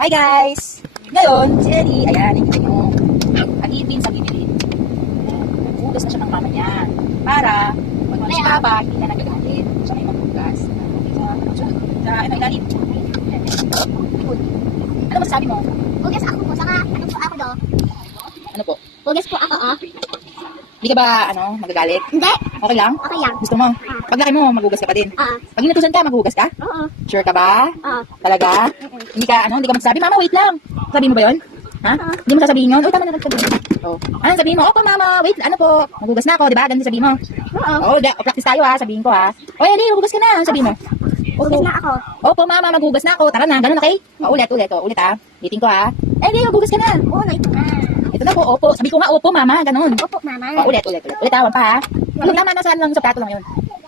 Hi guys! Ngayon, si Ellie, ayan, nakikita nyo, ang ipin sa bibili. Naghugas na siya ng mama niya. Para, pag si Papa, hindi na nagagalit. Siya may maghugas. Sa ilalim. Ano masasabi mo? Hugas ako po, saka ano po ako do? Ano po? Hugas po ako, oh. Hindi ka ba, magagalit? Hindi. Okay lang? Okay lang. Gusto mo? Pag laki mo, maghugas ka pa din. Oo. Pag inutusan ka, maghugas ka? Oo. Sure ka ba? Oo. Talaga? Hindi ka magsasabi, Mama, wait lang. Sabihin mo ba yun? Ha? Hindi mo sasabihin yun? Uy, tama na nagsabihin. Oh. Ano sabihin mo? Opo, Mama, wait, maghugas na ako, di ba? Ganun sabihin mo. Oo. Practice tayo ha, sabihin ko ha. O, Ellie, maghugas ka na. Sabihin mo. Hugas na ako. Opo, Mama, maghugas na ako. Tara na, ganun, okay? O, ulit. Ulit ha. Hiting ko ha. Ellie, maghugas ka na. Oo, na ito na. Ito na po, opo. Sabi ko nga, opo, Mama, ganun. Opo, mama. O, ulit ha, wag pa ha. Ano tama na saan lang sa plato lang yun.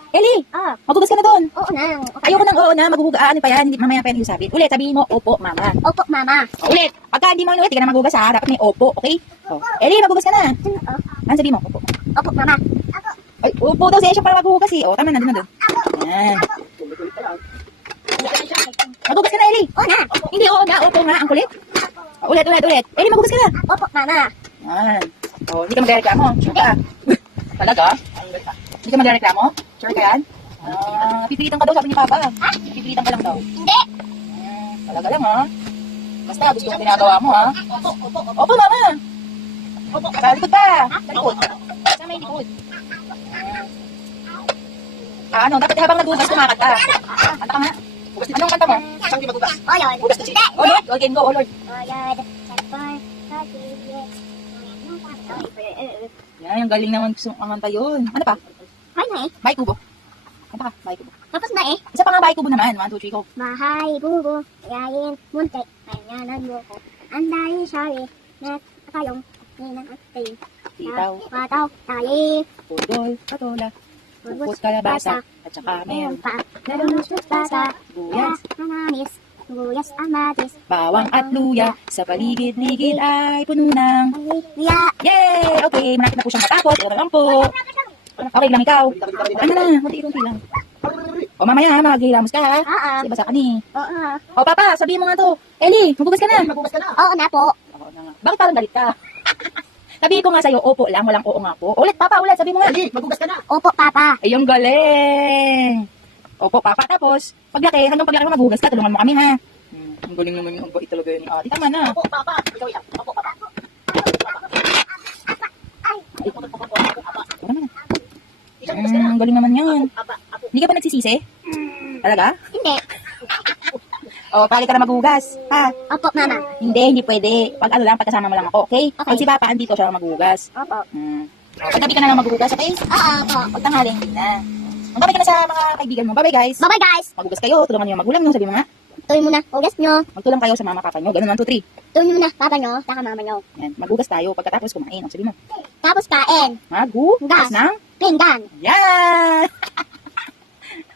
Ellie, Oo. maghugas ka na doon. Oo na. Ayoko nang oo na, maghugas, ano pa yan, mamaya pa yan isabit. Ulit, sabihin mo, opo, Mama. Opo, mama. O, ulit. Pagka hindi mo ulit, di ka na maghugas ha. Dapat may opo, okay? O, Ellie, maghugas ka na. Oo. Ano sabihin mo? Opo. Opo, mama. Ay, upo daw siya para maghugas eh. O, tama na, doon. Yan. Maghugas ka na, Ellie. Oo na. Hindi, oo na, opo nga, ang kulit. O, ulit. Ellie, maghugas ka na. Opo, mama. Yan. O, hindi ka magreklamo. Sure ka? Talaga? Hindi ka magreklamo? Sure ka yan? Pipilitan ka daw, sabi ni Papa. Pipilitan ka lang daw. Hindi. Talaga lang, ha? Basta, gusto kong ginagawa mo, ha? Opo, Mama. Opo. Sa likod pa. Sa likod. Sa may likod. Dapat habang naghugas, kumakat ka. Kanta ka nga. Anong kanta mo? Oh, yun. Hugas ka siya. O, Lord. Okay, go, o, Lord. Oh, yun. Yan, ang galing naman gusto kong kanta yun. Ano pa? Hay na eh. Bahay kubo. Kanta ka, bahay kubo. Tapos na eh. Isa pa nga bahay kubo naman. 1, 2, 3, go. Bahay bubo, yayin, muntik, mayanan mo ko. Ang dahil sari, net, kayong, ninang at tayo. Sitaw, Pataw, tayo, pudol, patola, pupot kalabasa, at saka meron meron. pa. Nalunos pasa, Buyas, ananis, guyas amatis, bawang at luya. Sa paligid-ligid ay puno ng... ya, Yay! Okay, malapit na po siyang matapos. Okay lang po. Okay lang ikaw. Ano na, kunti-kunti lang. O mamaya, maghihilamos ka ha. Oo. Kasi basa ka ni. Oo. O Papa, sabihin mo nga to. Ellie, maghugas ka na. Oo na po. Bakit parang galit ka? Sabihin ko nga sa'yo, opo lang, walang oo nga po. Ulit, Papa, ulit. Sabihin mo nga. Ellie, maghugas ka na. Opo, papa. Ay, yung galing. Opo, Papa. Tapos, hanggang paglaki mo maghugas ka, tulungan mo kami ha. Ang galing naman yung bait talaga ni Ate. Tama na. Opo, Papa. Ikaw yan. Opo, Papa. Ang galing naman yan. Hindi ka pa nagsisisi? Talaga? Hindi. O, pali ka na maghugas. Ha? Opo, mama. Hindi pwede. Pag pagkasama mo lang ako, okay? Okay. Pag si Papa andito siya maghugas. Opo. Pag gabi ka na lang maghugas, okay? Oo, opo. Pag tanghali, hindi na. Magkabay ka na sa mga kaibigan mo. Bye-bye guys. Bye-bye, guys. Maghugas kayo, tulungan niyo yung magulang niyo, sabi mo nga. Tuloy mo na. Hugas nyo. Magtulong kayo sa mama papa niyo. Ganun 1, 2, 3. Tuloy nyo na. Papa nyo. Saka mama nyo. Yan, maghugas tayo pagkatapos kumain. O, sabi mo. Tapos kain. Maghugas ng Pinggan. yan.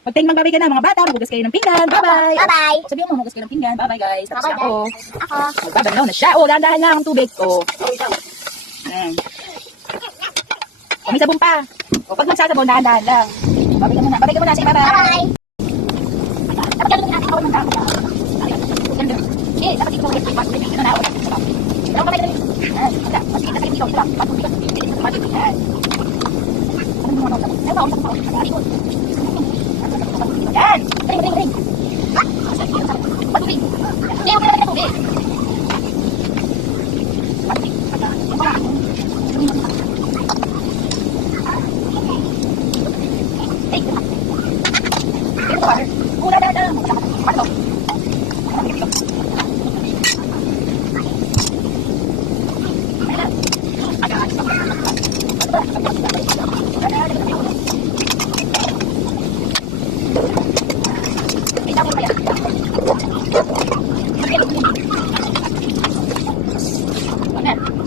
Pagting magbabay ka na mga bata, maghugas kayo ng pinggan. Bye-bye. Bye-bye. O, sabihin mo, maghugas kayo ng pinggan. Bye-bye guys. Tapos Bye-bye, ako. Ako. Magbabanlaw na siya. O, dahan-dahan lang ang tubig. O. Yan. O, may sabon pa. O, pag magsasabon, dahan-dahan lang. Babay ka muna. Babay ka muna. Sige, bye-bye. Bye-bye. Dapat ganun natin ako ng tao. Eh, dapat dito ulit. Ito na. Dapat kamay na rin. Yan. Mas kita sa dito. Ito lang. Patuloy ka. Patuloy ka. Ano mo naman? Ano ba? Ano ba? Yan. Ring. Patuloy. Hindi, okay naman na tubig.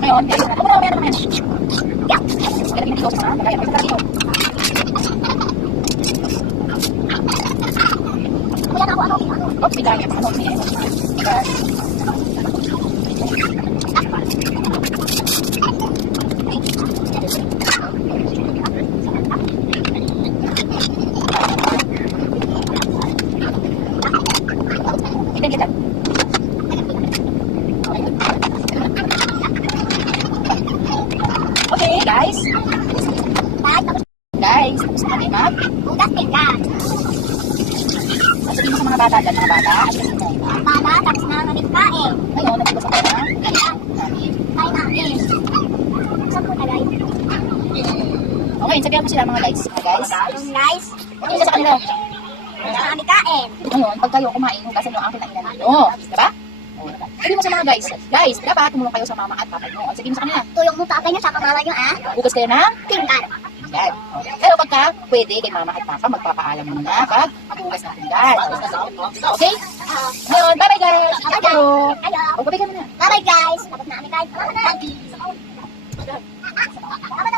Ngayon, meron. Yeah. Kaya dito sa kaya dito. Wala na ako ano. Oops, bigay niya ano niya. Kita. bata dyan, mga bata. Bata, tapos na kami kain. Ngayon, nagsigas ako na. Kain namin. Saan po tayo? Okay, sabihan mo sila mga guys. Mga guys. Yung guys, Ano sa kanila? na kami kain. Ngayon, pag kayo kumain, hugasan nyo ang kinainan ninyo. Diba? Sabi mo sa mga guys, guys, dapat tumulong kayo sa mama at papa nyo. Sabi mo sa kanila, Tulong mo tatay nyo sa mama nyo ah. hugas kayo ng Tingkan. pinggan. Pero pagka pwede kay mama at papa, magpapaalam muna pag maghugas ng pinggan. Okay? Ngayon, bye-bye guys. Ayo. Ayo. O, babay ka muna. Bye bye guys. Tapos na kami kain. Bye bye.